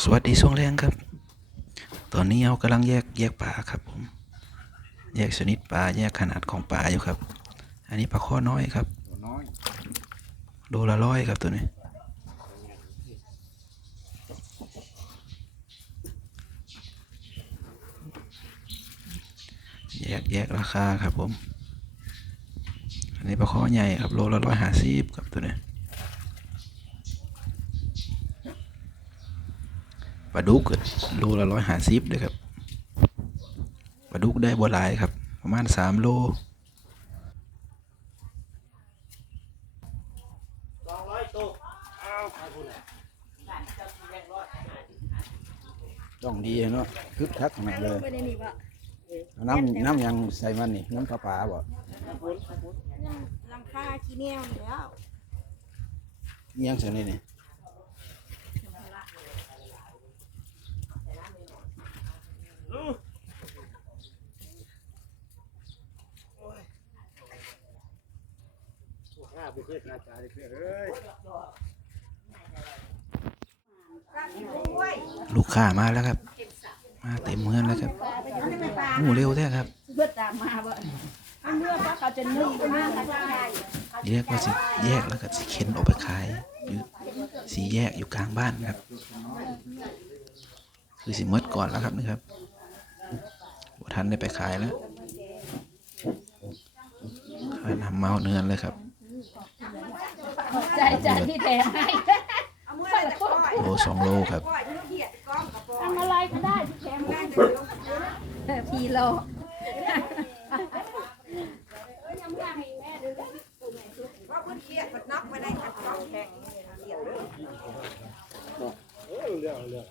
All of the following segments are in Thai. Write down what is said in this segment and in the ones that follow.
สวัสดีช่วงแรงครับ ตอนนี้เรากำลังแยกแยกปลาครับผม แยกชนิดปลาแยกขนาดของปลาอยู่ครับ อันนี้ปลาข้อน้อยครับตัวน้อยโลละร้อยครับตัวนี้ แยกแยกราคาครับผม อันนี้ปลาข้อใหญ่ครับโลละร้อยห้าสิบครับตัวนี้ ปลาดุกโลละร้อยห้าสิบเลยครับปลาดุกได้บัวลายครับ ประมาณสามโลต้องดีเนาะคึกคักขนาดเลยไม่ได้มีบ่น้ำน้ำยังใส่มันนี่น้ำปลาปลาบ่ลังคาขี้แนวนี่แล้วอิหยังใส่นี่นี่ ลูกค้ามาแล้วครับ มาเต็มเมือนแล้วครับโอ้เร็วแท้ครับเพื่อตามมาบ่อันเมื่อว่าเขาจะนึ่งมาแล้วก็ได้แยกว่าสิแยกแล้วก็สิเข็นออกไปขายอยู่สีแยกอยู่กลางบ้านครับ คือสิมดก่อนแล้วครับนี่ครับบ่ทันได้ไปขายแล้วขายนำเมาเนื้อเลยครับ ขอบใจจ้าที่แถมให้โลสองโลครับทำอะไรก็ได้ที่แถมให้เออพี่โลว่าเพิ่นเครียดเพิ่นน็อกไว้ได้ขัดต้องแข็งเครียดเลย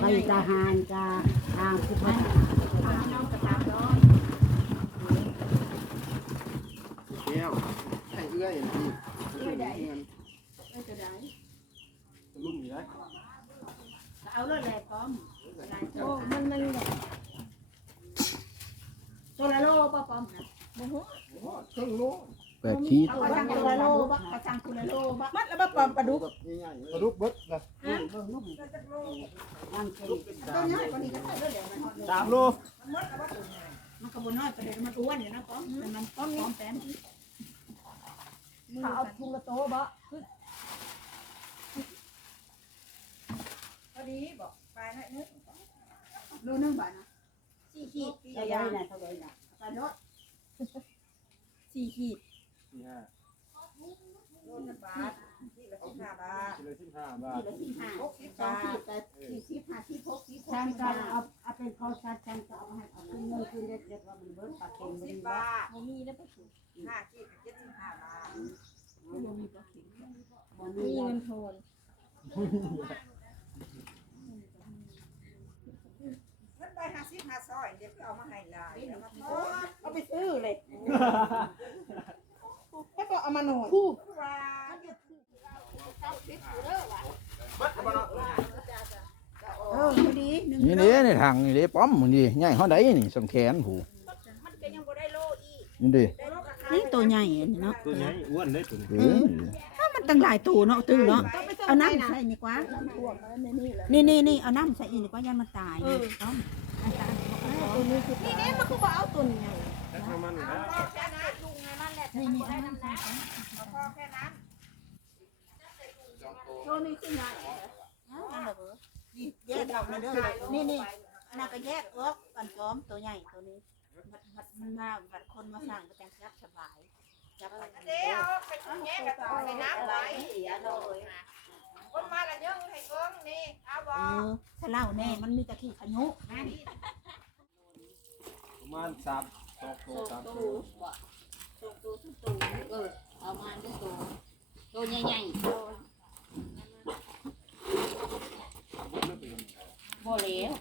ไปจะหานจะทางสิบห้า แก้วให้เอื้อยนี่เอื้อยใดลุ่มอยู่ได้เอาเลยแหละพร้อมโอ้มันมันเนี่ยตัวละโลป้าพร้อมนะเครื่องโลแปดขีดเอาจังตัวละโลบ้เอาจังตัวละโลบ้มัดแล้วมาปลอมปลาดุกง่ายๆกระดูกเบิดนะยังเป็นตัวนี้กว่านี้ก็ได้เดี๋ยวมันสามโลมันก็บ่น้อยประเดี๋ยวมันอ้วนอยู่นะพร้อมแต่มันพร้อมพร้อมแต้ม เขาเอาทุงละโตบ่พอดีบอกไปนะนึกโลนึงบาทนะสี่ขีดเท่าไหร่น่ะเท่าไหร่น่ะตอนรถสี่ขีดสี่ห้าโลละบาทที่ละสิบห้าบาทกิโลสิบห้าบาททีละสิบห้าหกสิบสองบาขีทดแต่สี่สิบห้าสิบหกสิบฉันก็เอาเอาเป็นข้าวชัดฉันก็เอาให้เอาขึ้นมือขึ้นเด็ดๆว่ามันเบิดปลาหเค็มกมันสิบบ้าบาทบ่มีแล้วไปถูก ห้าขีดเจ็ดสิบห้าบาท บ่มี มีเงินโทนเงินไปห้าสิบห้าซอยเดี๋ยวเอามาให้ลายเอามาโอ้เอาไปซื้อเลยแล้วก็เอามาหน่อยผู้ว่าเออพอดีหนึ่งนี่นี่ในทางนี่เด้ป้อมมึงดิใหญ่เท่าใดนี่สำแขนผูมันก็ยังบ่ได้โลอีกนี่ดิได้โลกระนี่ตัวใหญ่เนาะตัวใหญ่อ้วนเลยตัวนี้เออถ้ามัน ตั้งหลายตัวเนาะตื้อเนาะเอาน้ำใส่นี่กว่าพวกนั้นนี่แหละนี่นี่นี่เอาน้ำใส่อีกดีกว่ายันมันตายนะต้อมตัวนี้คือนี่นี่มันคือบ่เอาตัวนี้ไงแล้วถ้ามันแล้วเอาแค่นั้นลุงไงมันแหละนี่นี่เอาน้ำใส่เอาพอแค่นั้นตัวนี้คือไงนี่แยกออกมาเด้อนี่นี่อันนั้นก็แยกออกกันจอมตัวใหญ่ตัวนี้บัดมันมาบัดคนมาสั่งก็จังจับสบาย จับไปเดี๋ยวไปแง่กับตัวในน้ำไหลคนมาละยังให้เบิ้งนี่เอาบเอออถ้าเล่าแน่มันมีตะขี้ขยุนั่นประมาณสามสองโลสามโลตัวตัวตัวเออเอามาด้วยตัวตัวใหญ่ๆบ่แล้ว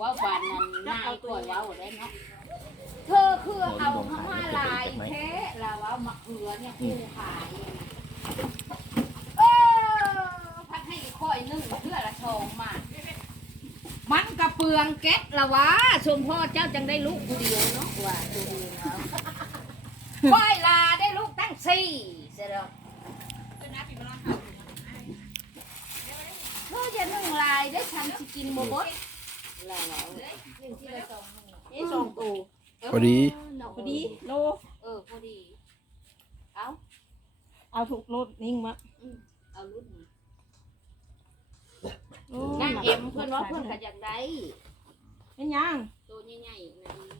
ว่าบานนั้นนายก่อยว่าได้เนาะเธอคือเอาข้ามา มะเขือเนี่ยคู่ขายพัดให้ค่อยนึ่งเพื่อละชองมา มันกระเปืองเก๊สละวะชมพ่อเจ้าจังได้ลูกคนเดียวเนาะว่าตัวเองแล้วค่อยลาได้ลูกตั้งสี่เสร็จแล้วเธอจะนึ่งลายได้ฉันจะกินโมบดลายแล้วนี่สองตัวพอดีพอดีโลเออพอดี เอาทุกรถนิ่งมาเอารถนนี้นั่งเอ็มเพื่อนว่าเพื่อนก็อยักได้ เป็นยัง ตัวใหญ่ๆนั่